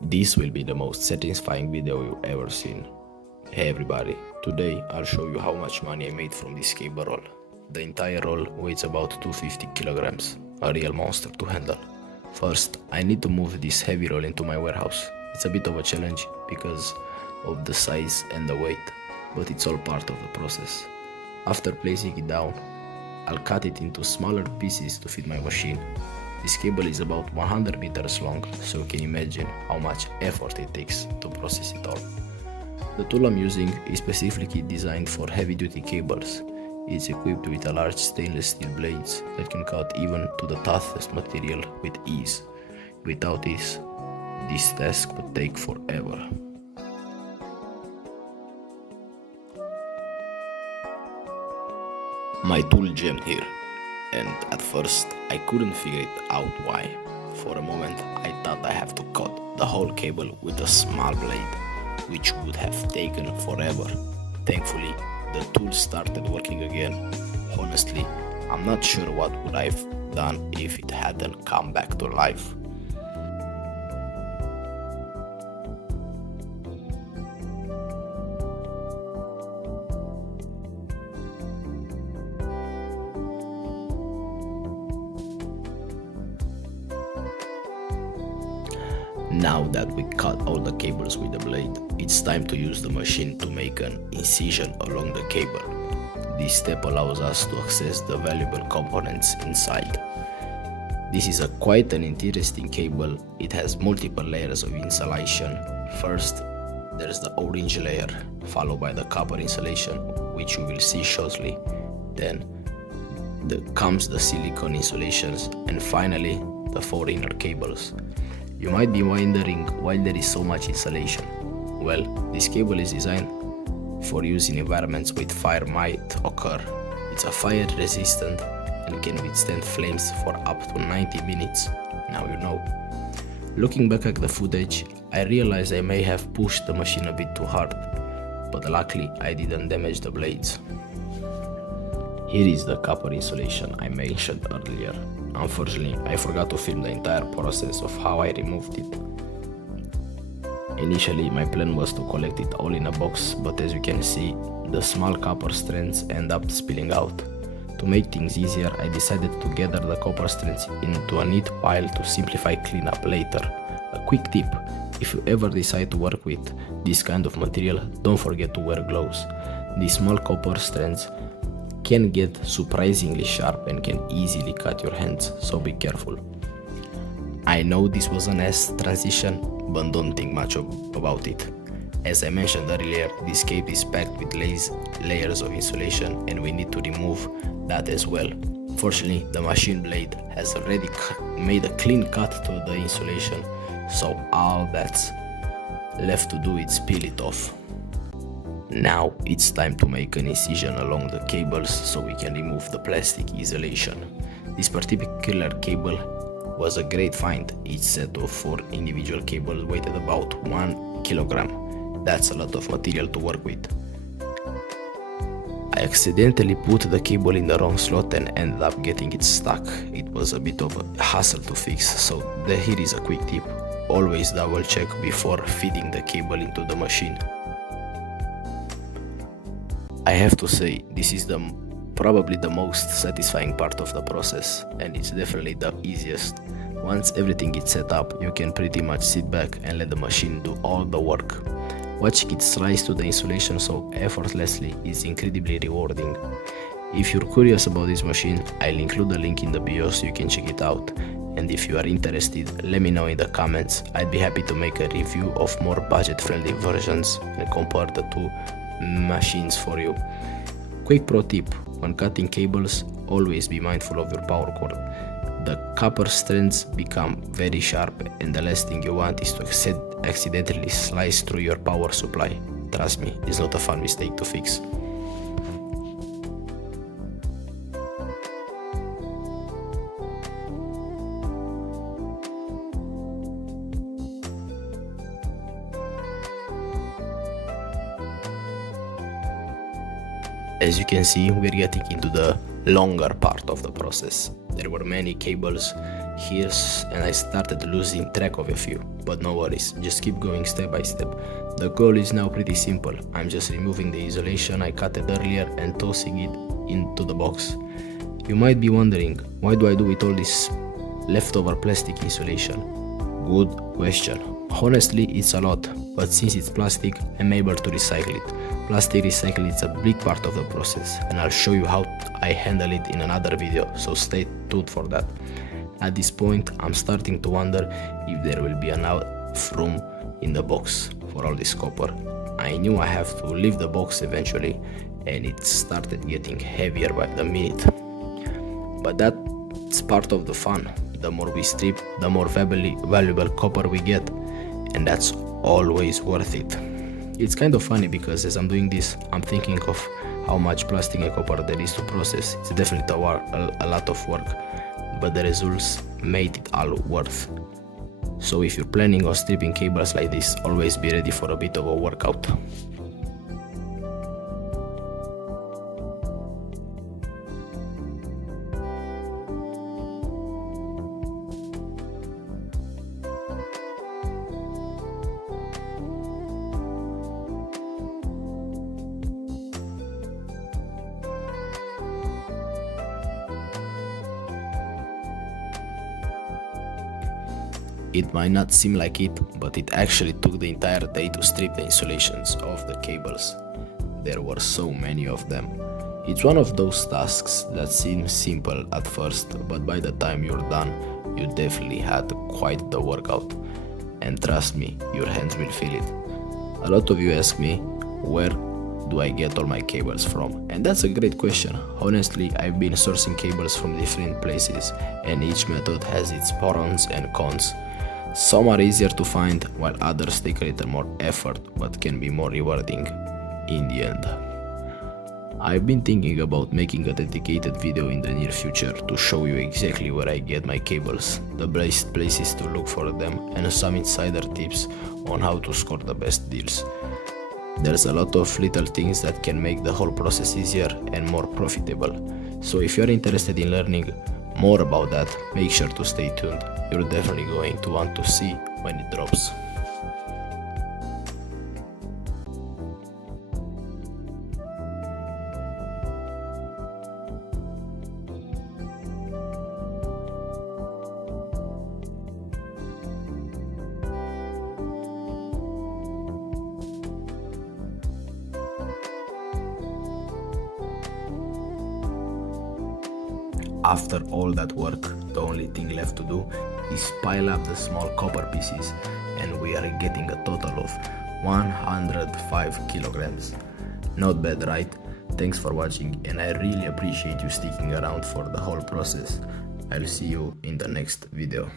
This will be the most satisfying video you've ever seen. Hey everybody, today I'll show you how much money I made from this cable roll. The entire roll weighs about 250 kilograms, a real monster to handle. First, I need to move this heavy roll into my warehouse. It's a bit of a challenge because of the size and the weight, but it's all part of the process. After placing it down, I'll cut it into smaller pieces to fit my machine. This cable is about 100 meters long, so you can imagine how much effort it takes to process it all. The tool I'm using is specifically designed for heavy-duty cables. It's equipped with a large stainless steel blades that can cut even to the toughest material with ease. Without this task would take forever. My tool jammed here, and at first I couldn't figure it out why. For a moment I thought I have to cut the whole cable with a small blade, which would have taken forever. Thankfully, the tool started working again. Honestly, I'm not sure what would I've done if it hadn't come back to life. Now that we cut all the cables with the blade, it's time to use the machine to make an incision along the cable. This step allows us to access the valuable components inside. This is quite an interesting cable. It has multiple layers of insulation. First, there's the orange layer, followed by the copper insulation, which you will see shortly. Then comes the silicone insulations, and finally the four inner cables. You might be wondering why there is so much insulation. Well, this cable is designed for use in environments where fire might occur. It's a fire resistant and can withstand flames for up to 90 minutes. Now you know. Looking back at the footage, I realized I may have pushed the machine a bit too hard, but luckily I didn't damage the blades. Here is the copper insulation I mentioned earlier. Unfortunately, I forgot to film the entire process of how I removed it. Initially, my plan was to collect it all in a box, but as you can see, the small copper strands end up spilling out. To make things easier, I decided to gather the copper strands into a neat pile to simplify cleanup later. A quick tip: if you ever decide to work with this kind of material, don't forget to wear gloves. These small copper strands can get surprisingly sharp and can easily cut your hands, so be careful. I know this was a nice transition, but don't think much about it. As I mentioned earlier, this cape is packed with layers of insulation, and we need to remove that as well. Fortunately, the machine blade has already made a clean cut to the insulation, so all that's left to do is peel it off. Now it's time to make an incision along the cables so we can remove the plastic insulation. This particular cable was a great find. Each set of 4 individual cables weighed about 1 kilogram. That's a lot of material to work with. I accidentally put the cable in the wrong slot and ended up getting it stuck. It was a bit of a hassle to fix, so here is a quick tip. Always double check before feeding the cable into the machine. I have to say, this is probably the most satisfying part of the process, and it's definitely the easiest. Once everything is set up, you can pretty much sit back and let the machine do all the work. Watching it rise to the insulation so effortlessly is incredibly rewarding. If you're curious about this machine, I'll include a link in the bio so you can check it out. And if you are interested, let me know in the comments. I'd be happy to make a review of more budget-friendly versions and compare the two machines for you. Quick pro tip: when cutting cables, always be mindful of your power cord. The copper strands become very sharp, and the last thing you want is to accidentally slice through your power supply. Trust me, it's not a fun mistake to fix. As you can see, we're getting into the longer part of the process. There were many cables and I started losing track of a few, but no worries, just keep going step by step. The goal is now pretty simple. I'm just removing the insulation I cutted earlier and tossing it into the box. You might be wondering, why do I do with all this leftover plastic insulation? Good question. Honestly, it's a lot, but since it's plastic, I'm able to recycle it. Plastic recycling is a big part of the process, and I'll show you how I handle it in another video, so stay tuned for that. At this point, I'm starting to wonder if there will be enough room in the box for all this copper. I knew I have to leave the box eventually, and it started getting heavier by the minute. But that's part of the fun. The more we strip, the more valuable copper we get, and that's always worth it. It's kind of funny because as I'm doing this, I'm thinking of how much plastic and copper there is to process. It's definitely a lot of work, but the results made it all worth. So if you're planning on stripping cables like this, always be ready for a bit of a workout. It might not seem like it, but it actually took the entire day to strip the insulations off the cables. There were so many of them. It's one of those tasks that seems simple at first, but by the time you're done, you definitely had quite the workout. And trust me, your hands will feel it. A lot of you ask me, where do I get all my cables from? And that's a great question. Honestly, I've been sourcing cables from different places, and each method has its pros and cons. Some are easier to find, while others take a little more effort, but can be more rewarding in the end. I've been thinking about making a dedicated video in the near future to show you exactly where I get my cables, the best places to look for them, and some insider tips on how to score the best deals. There's a lot of little things that can make the whole process easier and more profitable. So if you're interested in learning more about that, make sure to stay tuned. You're definitely going to want to see when it drops. After all that work, the only thing left to do is pile up the small copper pieces, and we are getting a total of 105 kilograms. Not bad, right? Thanks for watching, and I really appreciate you sticking around for the whole process. I'll see you in the next video.